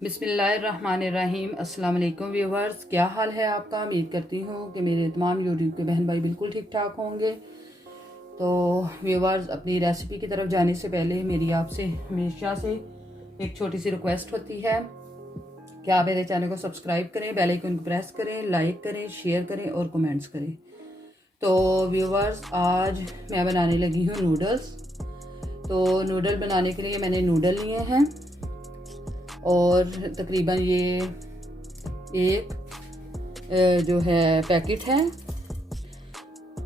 बिस्मिल्लाहिर्रहमानिर्रहीम। अस्सलाम वालेकुम व्यूवर्स, क्या हाल है आपका। उम्मीद करती हूँ कि मेरे तमाम यूट्यूब के बहन भाई बिल्कुल ठीक ठाक होंगे। तो व्यूवर्स, अपनी रेसिपी की तरफ जाने से पहले मेरी आपसे हमेशा से एक छोटी सी रिक्वेस्ट होती है कि आप मेरे चैनल को सब्सक्राइब करें, बेल आइकन को प्रेस करें, लाइक करें, शेयर करें और कमेंट्स करें। तो व्यूवर्स, आज मैं बनाने लगी हूँ नूडल्स। तो नूडल बनाने के लिए मैंने नूडल लिए हैं और तकरीबन ये एक जो है पैकेट है।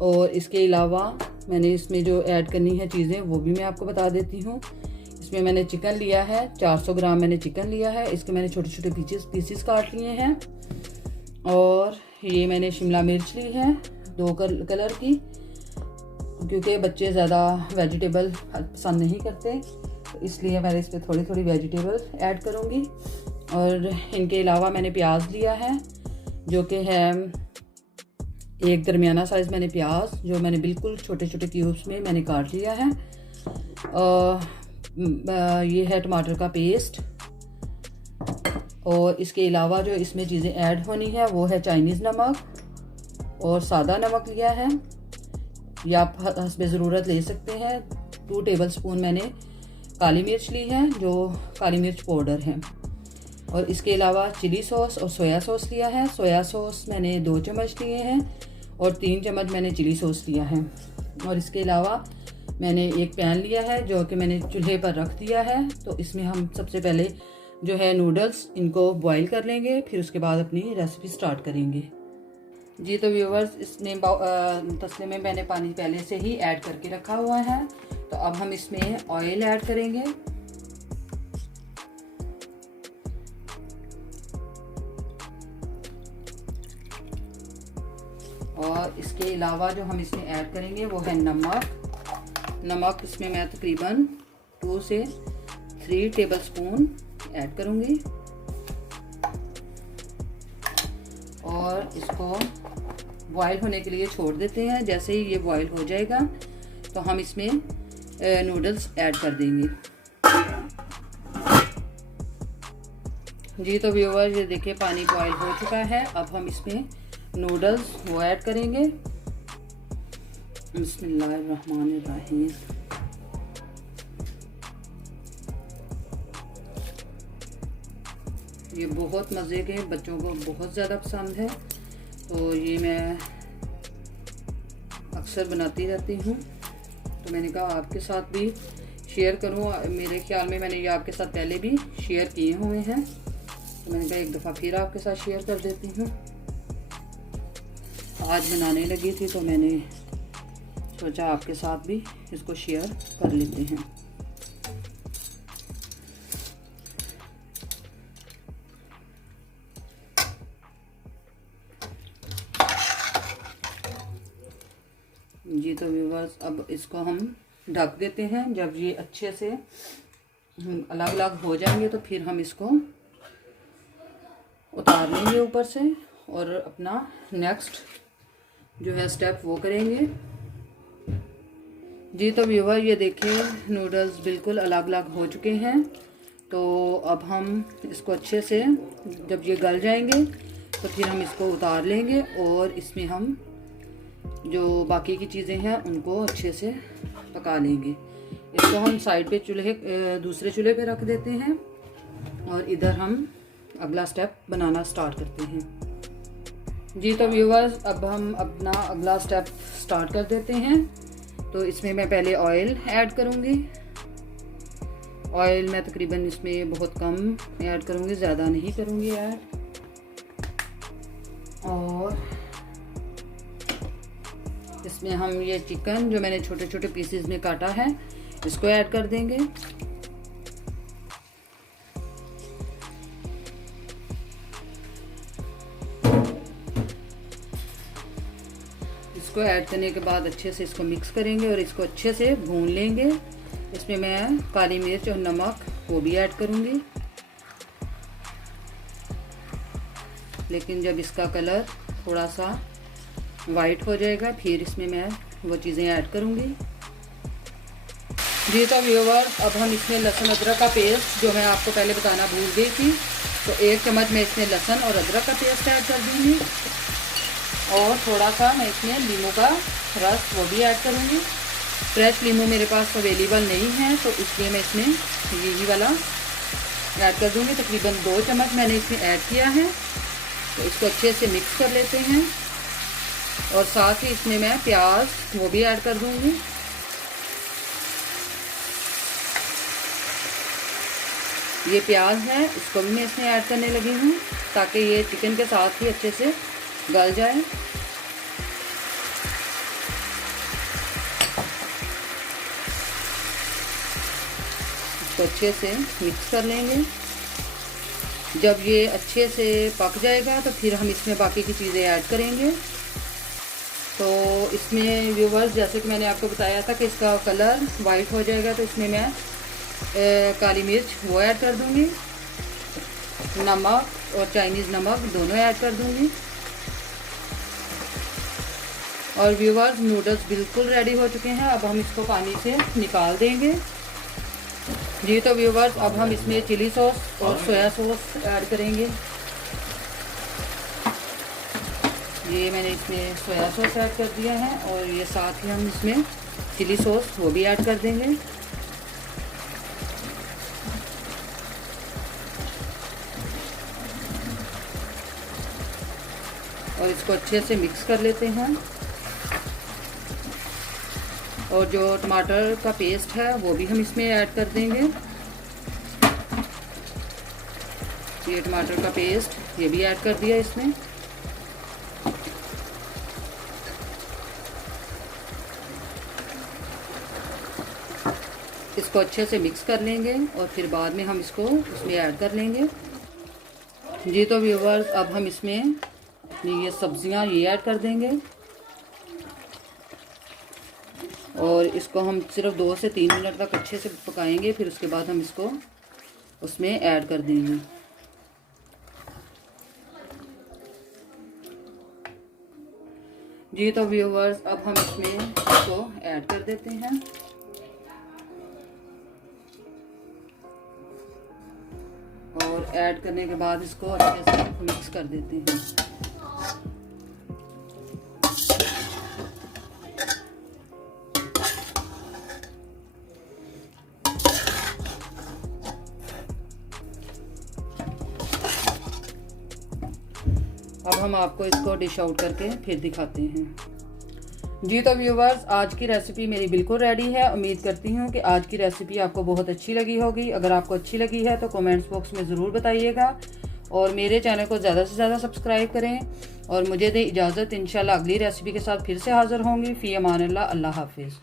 और इसके अलावा मैंने इसमें जो ऐड करनी है चीज़ें वो भी मैं आपको बता देती हूँ। इसमें मैंने चिकन लिया है, 400 ग्राम मैंने चिकन लिया है। इसके मैंने छोटे छोटे पीसेस काट लिए हैं। और ये मैंने शिमला मिर्च ली है 2 कलर की, क्योंकि बच्चे ज़्यादा वेजिटेबल पसंद नहीं करते, तो इसलिए मैंने इस पर थोड़ी थोड़ी वेजिटेबल ऐड करूँगी। और इनके अलावा मैंने प्याज लिया है, जो कि है एक दरमियाना साइज़ मैंने प्याज, जो मैंने बिल्कुल छोटे छोटे क्यूब्स में मैंने काट लिया है। ये है टमाटर का पेस्ट। और इसके अलावा जो इसमें चीज़ें ऐड होनी है वो है चाइनीज़ नमक और सादा नमक लिया है, या आप हस्बे ज़रूरत ले सकते हैं। 2 टेबलस्पून मैंने काली मिर्च ली है, जो काली मिर्च पाउडर है। और इसके अलावा चिली सॉस और सोया सॉस लिया है। सोया सॉस मैंने 2 चम्मच लिए हैं और 3 चम्मच मैंने चिली सॉस लिया है। और इसके अलावा मैंने एक पैन लिया है जो कि मैंने चूल्हे पर रख दिया है। तो इसमें हम सबसे पहले जो है नूडल्स, इनको बॉईल कर लेंगे, फिर उसके बाद अपनी रेसिपी स्टार्ट करेंगे। जी तो व्यूवर्स, इसमें तसले में मैंने पानी पहले से ही ऐड करके रखा हुआ है। तो अब हम इसमें ऑयल ऐड करेंगे। और इसके अलावा जो हम इसमें ऐड करेंगे वो है नमक इसमें मैं तकरीबन 2 से 3 टेबलस्पून ऐड करूँगी। और इसको बॉईल होने के लिए छोड़ देते हैं। जैसे ही ये बॉईल हो जाएगा तो हम इसमें नूडल्स ऐड कर देंगे। जी तो व्यूअर, ये देखिए पानी बॉईल हो चुका है। अब हम इसमें नूडल्स वो ऐड करेंगे। बिस्मिल्लाहिर्रहमानिर्रहीम। ये बहुत मज़े के, बच्चों को बहुत ज़्यादा पसंद है, तो ये मैं अक्सर बनाती रहती हूँ। तो मैंने कहा आपके साथ भी शेयर करूँ। मेरे ख्याल में मैंने ये आपके साथ पहले भी शेयर किए हुए हैं, तो मैंने कहा एक दफ़ा फिर आपके साथ शेयर कर देती हूँ। आज बनाने लगी थी तो मैंने सोचा आपके साथ भी इसको शेयर कर लेते हैं। जी तो व्यूवर्स, अब इसको हम ढक देते हैं। जब ये अच्छे से अलग अलग हो जाएंगे तो फिर हम इसको उतार लेंगे ऊपर से और अपना नेक्स्ट जो है स्टेप वो करेंगे। जी तो व्यूवर, ये देखिए नूडल्स बिल्कुल अलग अलग हो चुके हैं। तो अब हम इसको अच्छे से, जब ये गल जाएंगे तो फिर हम इसको उतार लेंगे और इसमें हम जो बाकी की चीज़ें हैं उनको अच्छे से पका लेंगे। इसको हम साइड पे दूसरे चूल्हे पे रख देते हैं और इधर हम अगला स्टेप बनाना स्टार्ट करते हैं। जी तो व्यूवर्स, अब हम अपना अगला स्टेप स्टार्ट कर देते हैं। तो इसमें मैं पहले ऑयल ऐड करूँगी। ऑयल मैं तकरीबन इसमें बहुत कम ऐड करूँगी, ज़्यादा नहीं करूँगी ऐड। और इसमें हम ये चिकन जो मैंने छोटे छोटे पीसेस में काटा है इसको ऐड कर देंगे। इसको ऐड करने के बाद अच्छे से इसको मिक्स करेंगे और इसको अच्छे से भून लेंगे। इसमें मैं काली मिर्च और नमक वो भी ऐड करूँगी, लेकिन जब इसका कलर थोड़ा सा वाइट हो जाएगा फिर इसमें मैं वो चीज़ें ऐड करूँगी। जी तो व्यूअर्स, अब हम इसमें लहसुन अदरक का पेस्ट, जो मैं आपको पहले बताना भूल गई थी, तो 1 चम्मच मैं इसमें लहसुन और अदरक का पेस्ट ऐड कर दूँगी। और थोड़ा सा मैं इसमें नींबू का रस वो भी ऐड करूँगी। फ्रेश नींबू मेरे पास अवेलेबल नहीं है, तो इसलिए मैं इसमें यही वाला ऐड कर दूँगी। तकरीबन 2 चम्मच मैंने इसमें ऐड किया है। तो इसको अच्छे से मिक्स कर लेते हैं। और साथ ही इसमें मैं प्याज वो भी ऐड कर दूँगी। ये प्याज है, इसको भी मैं इसमें ऐड करने लगी हूँ ताकि ये चिकन के साथ ही अच्छे से गल जाए। इसको अच्छे से मिक्स कर लेंगे। जब ये अच्छे से पक जाएगा तो फिर हम इसमें बाकी की चीज़ें ऐड करेंगे। तो इसमें व्यूअर्स, जैसे कि मैंने आपको बताया था कि इसका कलर वाइट हो जाएगा, तो इसमें मैं काली मिर्च वो ऐड कर दूंगी। नमक और चाइनीज़ नमक दोनों ऐड कर दूंगी। और व्यूअर्स, नूडल्स बिल्कुल रेडी हो चुके हैं। अब हम इसको पानी से निकाल देंगे। जी तो व्यूअर्स, अब हम इसमें चिली सॉस और सोया सॉस ऐड करेंगे। ये मैंने इसमें सोया सॉस ऐड कर दिया है और ये साथ ही हम इसमें चिली सॉस वो भी ऐड कर देंगे। और इसको अच्छे से मिक्स कर लेते हैं। और जो टमाटर का पेस्ट है वो भी हम इसमें ऐड कर देंगे। ये टमाटर का पेस्ट ये भी ऐड कर दिया इसमें। इसको अच्छे से मिक्स कर लेंगे और फिर बाद में हम इसको इसमें ऐड कर लेंगे। जी तो व्यूअर्स, अब हम इसमें अपनी ये सब्जियां ये ऐड कर देंगे। और इसको हम सिर्फ 2 से 3 मिनट तक अच्छे से पकाएंगे। फिर उसके बाद हम इसको उसमें ऐड कर देंगे। जी तो व्यूअर्स, अब हम इसमें इसको ऐड कर देते हैं। और ऐड करने के बाद इसको अच्छे से मिक्स कर देते हैं। अब हम आपको इसको डिश आउट करके फिर दिखाते हैं। जी तो व्यूवर्स, आज की रेसिपी मेरी बिल्कुल रेडी है। उम्मीद करती हूँ कि आज की रेसिपी आपको बहुत अच्छी लगी होगी। अगर आपको अच्छी लगी है तो कमेंट्स बॉक्स में ज़रूर बताइएगा। और मेरे चैनल को ज़्यादा से ज़्यादा सब्सक्राइब करें। और मुझे दे इजाज़त, इंशाल्लाह अगली रेसिपी के साथ फिर से हाज़िर होंगी। फ़ी अमान अल्लाह, अल्लाह हाफिज़।